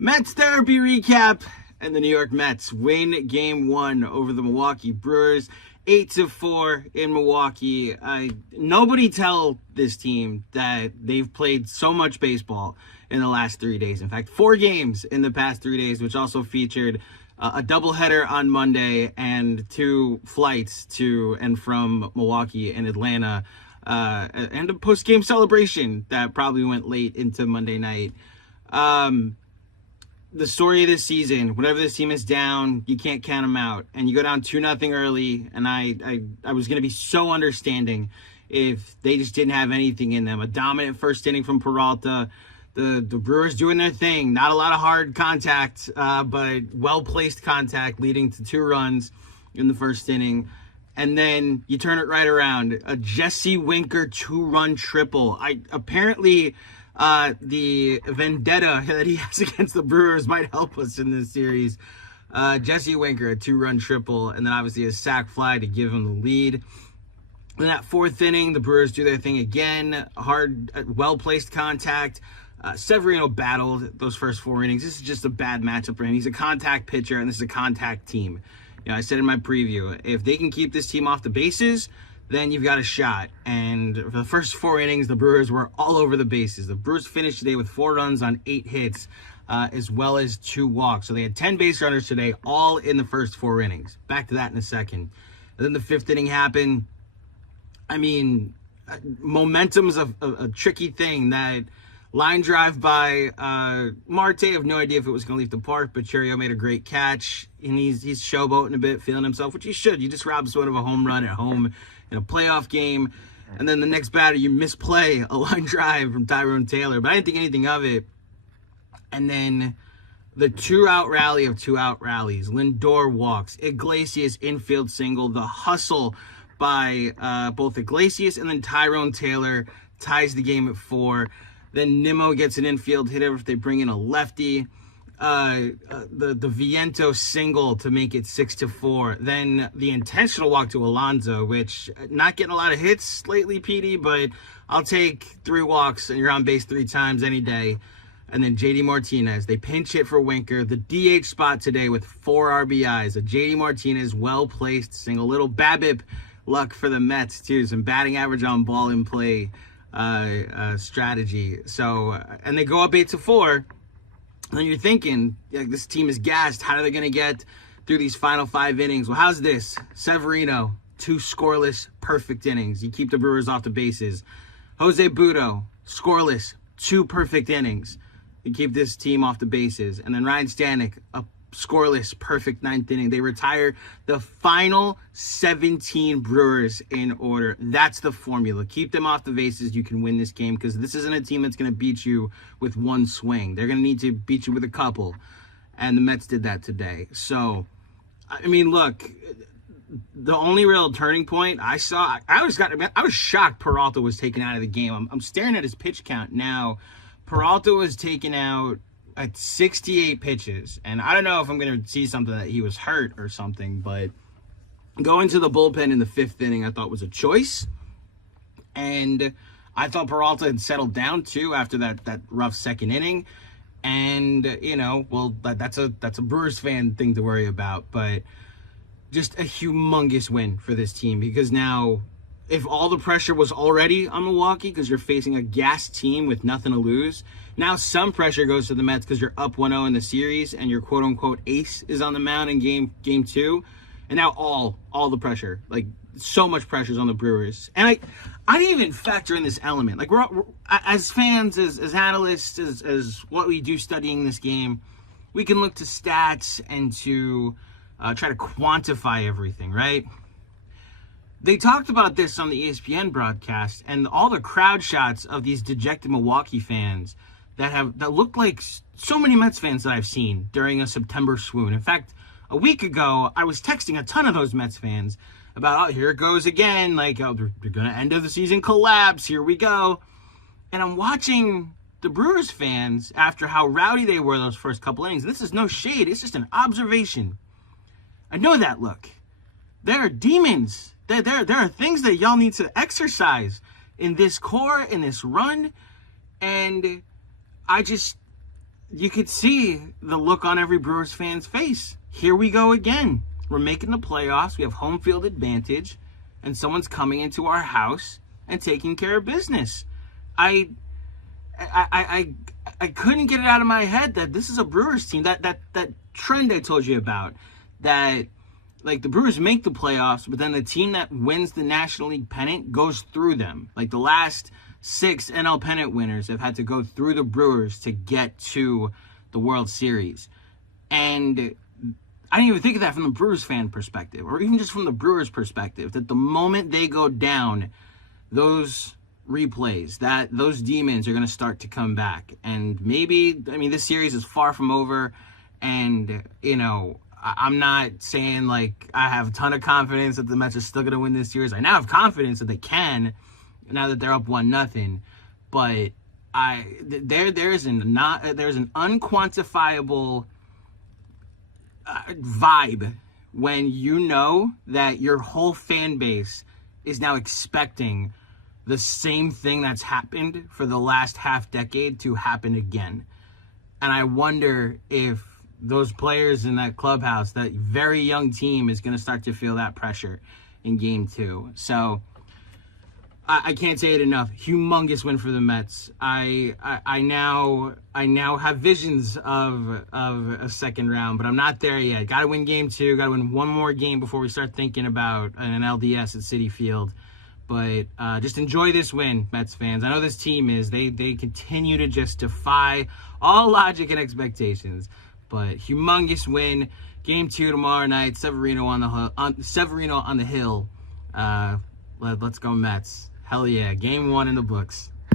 Mets therapy recap, and the New York Mets win Game 1 over the Milwaukee Brewers, 8-4 in Milwaukee. Nobody tell this team that they've played so much baseball in the last 3 days. In fact, 4 games in the past 3 days, which also featured a doubleheader on Monday and 2 flights to and from Milwaukee and Atlanta, and a post-game celebration that probably went late into Monday night. The story of this season, whenever this team is down, you can't count them out. And you go down 2-0 early, and I was going to be so understanding if they just didn't have anything in them. A dominant first inning from Peralta. The Brewers doing their thing. Not a lot of hard contact, but well-placed contact leading to 2 runs in the first inning. And then you turn it right around. A Jesse Winker 2-run triple. Apparently... the vendetta that he has against the Brewers might help us in this series. Jesse Winker, a 2-run triple, and then obviously a sac fly to give him the lead. In that 4th inning, the Brewers do their thing again. Hard, well-placed contact. Severino battled those first 4 innings. This is just a bad matchup for him. He's a contact pitcher, and this is a contact team. You know, I said in my preview, if they can keep this team off the bases, then you've got a shot. And for the first 4 innings, the Brewers were all over the bases. The Brewers finished today with 4 runs on 8 hits, as well as 2 walks. So they had 10 base runners today, all in the first 4 innings. Back to that in a second. And then the 5th inning happened. I mean, momentum's a tricky thing. That line drive by Marte, I have no idea if it was going to leave the park, but Churio made a great catch. And he's showboating a bit, feeling himself, which he should. You just robbed someone of a home run at home in a playoff game, and then the next batter you misplay a line drive from Tyrone Taylor, but I didn't think anything of it. And then the 2-out rally of 2-out rallies. Lindor walks, Iglesias infield single, the hustle by both Iglesias and then Tyrone Taylor ties the game at 4. Then Nimmo gets an infield hit if they bring in a lefty. The Viento single to make it 6-4. Then the intentional walk to Alonso, which not getting a lot of hits lately, Petey, but I'll take 3 walks and you're on base 3 times any day. And then JD Martinez, they pinch hit for Winker. The DH spot today with 4 RBIs. A JD Martinez well-placed single. Little BABIP luck for the Mets, too. Some batting average on ball in play strategy. So, and they go up 8-4. And then you're thinking, like, this team is gassed. How are they going to get through these final 5 innings? Well, how's this? Severino, 2 scoreless, perfect innings. You keep the Brewers off the bases. Jose Budo, scoreless, 2 perfect innings. You keep this team off the bases. And then Ryan Stanek, a scoreless, perfect 9th inning. They retire the final 17 Brewers in order. That's the formula. Keep them off the bases. You can win this game because this isn't a team that's going to beat you with 1 swing. They're going to need to beat you with a couple. And the Mets did that today. So, I mean, look, the only real turning point I saw, I was shocked Peralta was taken out of the game. I'm staring at his pitch count now. Peralta was taken out at 68 pitches, and I don't know if I'm going to see something that he was hurt or something, but going to the bullpen in the 5th inning I thought was a choice, and I thought Peralta had settled down too after that rough 2nd inning, and you know, well, that's a Brewers fan thing to worry about, but just a humongous win for this team, because now if all the pressure was already on Milwaukee because you're facing a gassed team with nothing to lose, now some pressure goes to the Mets because you're up 1-0 in the series and your quote-unquote ace is on the mound in game 2. And now all the pressure, like so much pressure is on the Brewers. And I didn't even factor in this element. Like we're as fans, as analysts, as what we do studying this game, we can look to stats and to try to quantify everything, right? They talked about this on the ESPN broadcast, and all the crowd shots of these dejected Milwaukee fans that look like so many Mets fans that I've seen during a September swoon. In fact, a week ago, I was texting a ton of those Mets fans about, oh, here it goes again, like, oh, they're going to end of the season collapse, here we go. And I'm watching the Brewers fans after how rowdy they were those first couple innings. This is no shade, it's just an observation. I know that look. There are demons. There are things that y'all need to exercise in this core, in this run. And you could see the look on every Brewers fan's face. Here we go again. We're making the playoffs. We have home field advantage, and someone's coming into our house and taking care of business. I couldn't get it out of my head that this is a Brewers team. That trend I told you about, that like the Brewers make the playoffs, but then the team that wins the National League pennant goes through them. Like the last 6 NL pennant winners have had to go through the Brewers to get to the World Series. And I didn't even think of that from the Brewers fan perspective, or even just from the Brewers perspective, that the moment they go down, those replays, that those demons are going to start to come back. And maybe, I mean, this series is far from over, and, you know, I'm not saying like I have a ton of confidence that the Mets are still going to win this series. I now have confidence that they can, now that they're up 1-0. But there's an unquantifiable vibe when you know that your whole fan base is now expecting the same thing that's happened for the last half decade to happen again. And I wonder if those players in that clubhouse, that very young team, is going to start to feel that pressure in Game 2. So I can't say it enough. Humongous win for the Mets. I now have visions of a second round, but I'm not there yet. Got to win Game 2. Got to win one more game before we start thinking about an LDS at Citi Field. But just enjoy this win, Mets fans. I know this team is. They continue to just defy all logic and expectations. But humongous win. Game 2 tomorrow night. Severino on the hill. Let's go Mets. Hell yeah. Game 1 in the books.